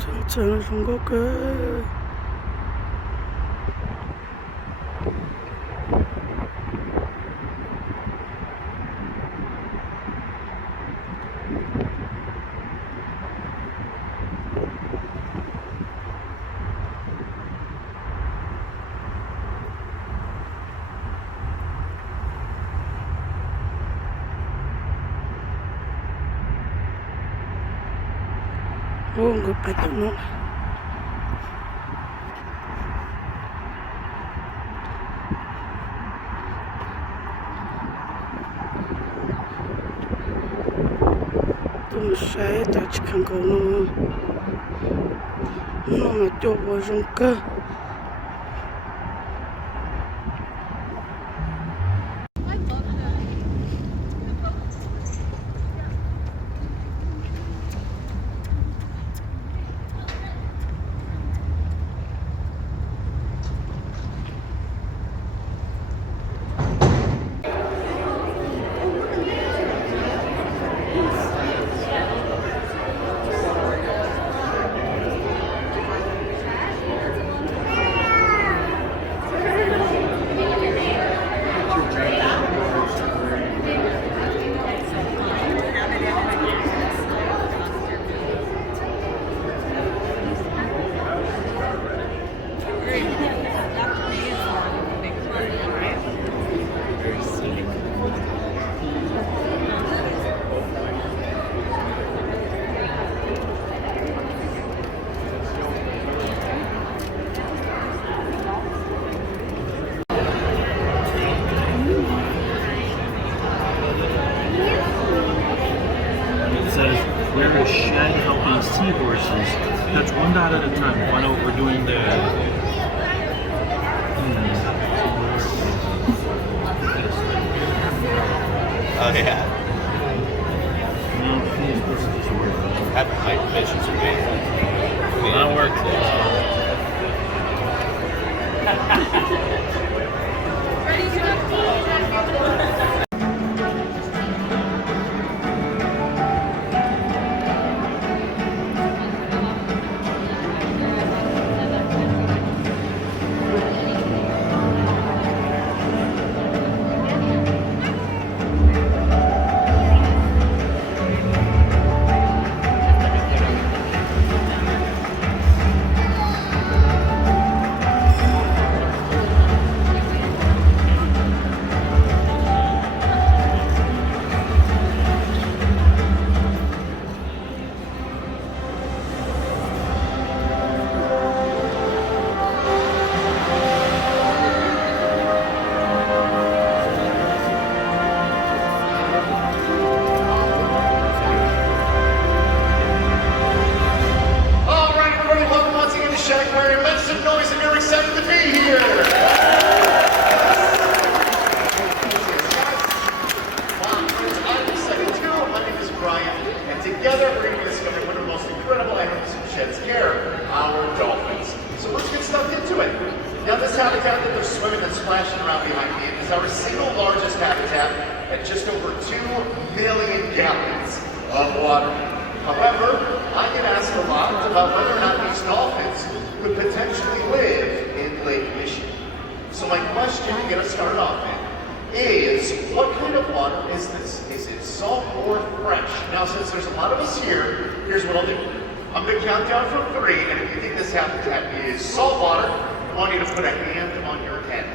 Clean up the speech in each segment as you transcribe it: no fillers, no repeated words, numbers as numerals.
천천히 좀 갈게. Nggak pada no. Tôi sẽ ta chỉ cần có nó mà cho vào trong cơ. We're a shed helping seahorses. That's one dot at a time. One over, we're doing the. Oh yeah. No, this is just work. Having night missions are amazing. That works. Together, we're going to discover one of the most incredible animals who sheds care, our dolphins. So let's get stuck into it. Now, this habitat that they're swimming and splashing around behind me is our single largest habitat at just over 2 million gallons of water. However, I get asked a lot about whether or not these dolphins could potentially live in Lake Michigan. So my question to get us started off in is, what kind of water is this? Is it salt or fresh? Now, since there's a lot of us here, here's what I'll do. I'm going to count down from 3, and if you think this habitat is salt water, I want you to put a hand on your head.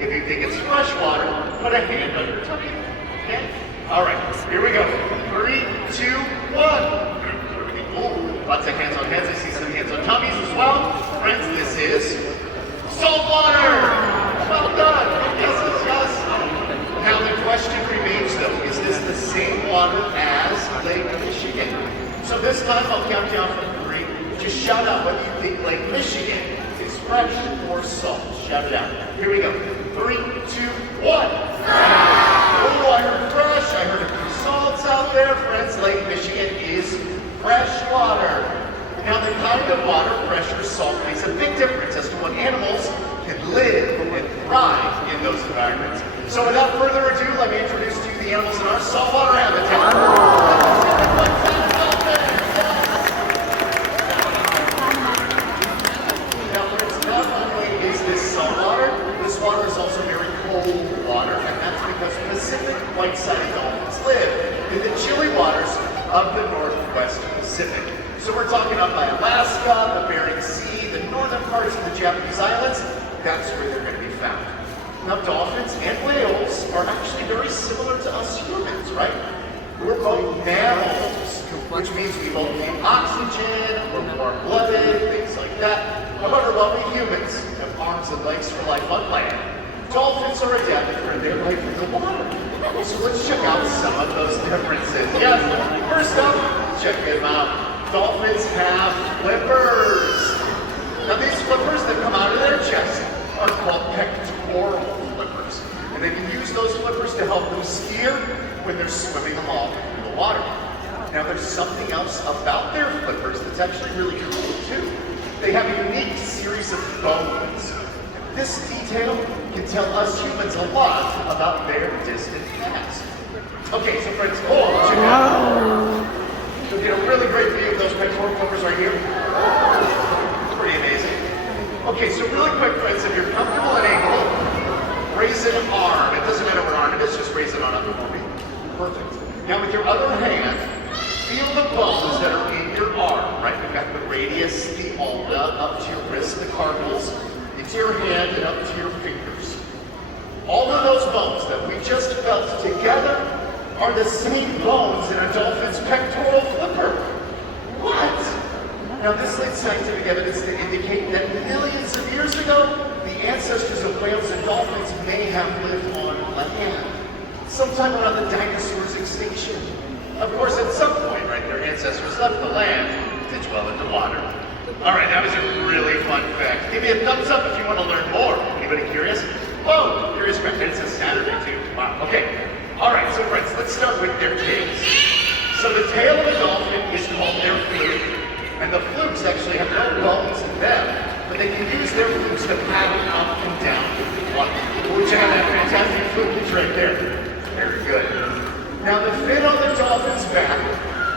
If you think it's fresh water, put a hand on your tummy. Okay? All right, here we go. 3, 2, 1. Ooh, lots of hands on heads. I see some hands on tummies as well. Friends, this is salt water. Well done. Yes, yes, yes. Now the question remains though, is this the same water as Lake Michigan? So this time I'll count down from 3. Just shout out whether you think Lake Michigan is fresh or salt. Shout it out. Here we go. 3, 2, 1. Oh, I heard fresh. I heard a few salts out there. Friends, Lake Michigan is fresh water. Now the kind of water, fresh or salt, makes a big difference as to what animals can live and thrive in those environments. So without further ado, let me introduce to you the animals in our saltwater habitat. Northwest Pacific. So we're talking up by Alaska, the Bering Sea, the northern parts of the Japanese islands. That's where they're going to be found. Now, dolphins and whales are actually very similar to us humans, right? We're both mammals, which means we both need oxygen, we're warm-blooded, things like that. However, while we humans have arms and legs for life on land, dolphins are adapted for their life in the water. So let's check out some of those differences. Yes, first up, check them out. Dolphins have flippers. Now these flippers that come out of their chest are called pectoral flippers. And they can use those flippers to help them steer when they're swimming along in the water. Now there's something else about their flippers that's actually really cool too. They have a unique series of bones. This detail can tell us humans a lot about their distant past. Okay, so friends, check it out. You'll get a really great view of those pectoral flippers right here. Pretty amazing. Okay, so really quick, friends, if you're comfortable and able, raise an arm. It doesn't matter what arm it is, just raise it on up for me. Perfect. Now with your other hand, feel the bones that are in your arm, right? We've got the radius, the ulna, up to your wrist, the carpals, into your hand, and up to your fingers. All of those bones that we just felt together are the same bones in a dolphin's pectoral flipper. What? Now this lays scientific evidence to indicate that millions of years ago, the ancestors of whales and dolphins may have lived on land, sometime around the dinosaurs' extinction. Of course, at some point, right, their ancestors left the land to dwell in the water. All right, that was a really fun fact. Give me a thumbs up if you want to learn more. Anybody curious? Oh, curious fact. It's a Saturday too. Wow. Okay. All right, so friends, let's start with their tails. So the tail of a dolphin is called their fluke, and the flukes actually have no bones in them, but they can use their flukes to paddle up and down the water. We'll check out that fantastic flukage right there. Very good. Now the fin on the dolphin's back,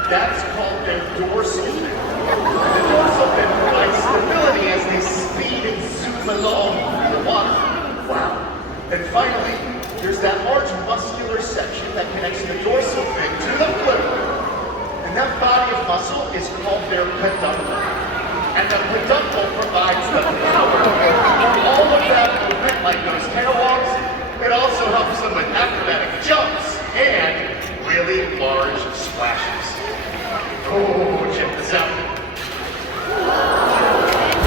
that's called their dorsal fin. The dorsal fin provides stability as they speed and zoom along through the water. Wow. And finally, there's that large muscular section that connects the dorsal fin to the flipper. And that body of muscle is called their peduncle. And the peduncle provides the power for all of that movement, like those tail walks. It also helps them with acrobatic jumps and really large splashes. Oh, check this out.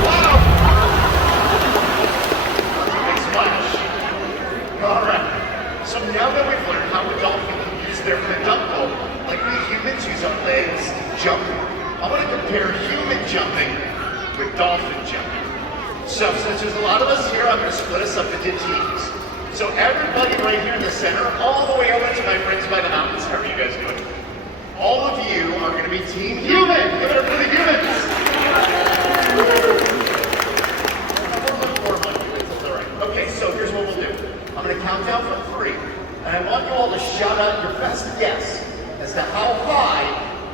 Wow! Big splash. All right. So now that we've learned how a dolphin can use their peduncle, like we humans use our legs to jump, I want to compare human jumping with dolphin jumping. So since there's a lot of us here, I'm going to split us up into teams. So everybody right here in the center, all the way over to my friends by the mountains. How are you guys doing? All of you are going to be Team Human. Give it up for the humans. Okay, so here's what we'll do. I'm going to count down from 3, and I want you all to shout out your best guess as to how high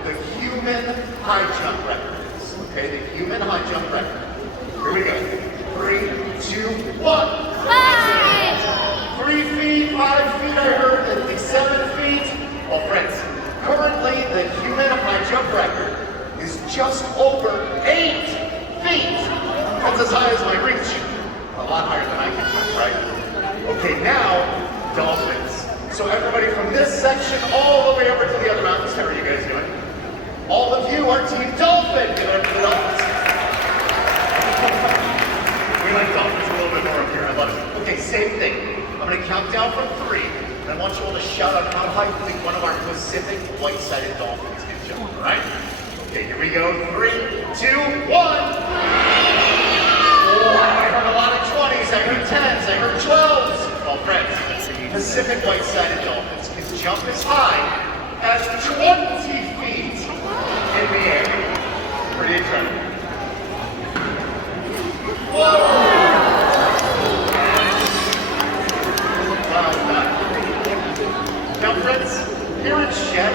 the human high jump record is. Okay, the human high jump record. Here we go. 3, 2, 1. 3 feet, 5 feet, I heard, at least 7 feet. Well, friends, currently the human high jump record is just over 8 feet. That's as high as my reach. A lot higher than I can jump, right? Okay, now, dolphins. So everybody from this section all the way over to the other mountains, how are you guys doing? All of you are Team Dolphin. Give it up for the dolphins. We like dolphins a little bit more up here. I love it. Okay, same thing. I'm going to count down from 3, and I want you all to shout out how high you think one of our Pacific white-sided dolphins can jump, all right? Okay, here we go. 3, 2, 1. Oh, I heard a lot of 20s. I heard 10s. I heard 12s. Well, friends, Pacific white-sided dolphins can jump as high as 20 feet in the air. Pretty incredible. Whoa! Now friends, here at Shed,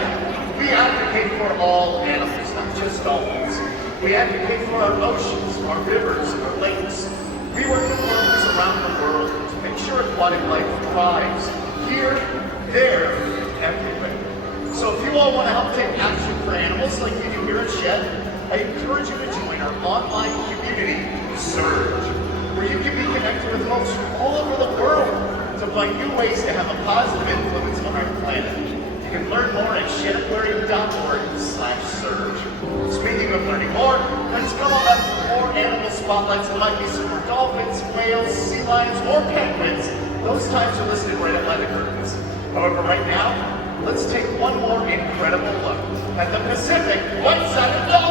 we advocate for all animals, not just dolphins. We advocate for our oceans, our rivers, our lakes. We work with farmers around the world to make sure aquatic life thrives, here, there, everywhere. So if you all want to help take action for animals like we do here at Shed, I encourage you to join our online community, Surge, where you can be connected with folks from all over the world to find new ways to have a positive influence on our planet. You can learn more at shedaquarium.org/surge. Speaking of learning more, let's come on up for more animal spotlights. There might be some more dolphins, whales, sea lions, or penguins. Those times are listed right up by the curtains. However, right now, let's take one more incredible look at the Pacific white-sided dolphin.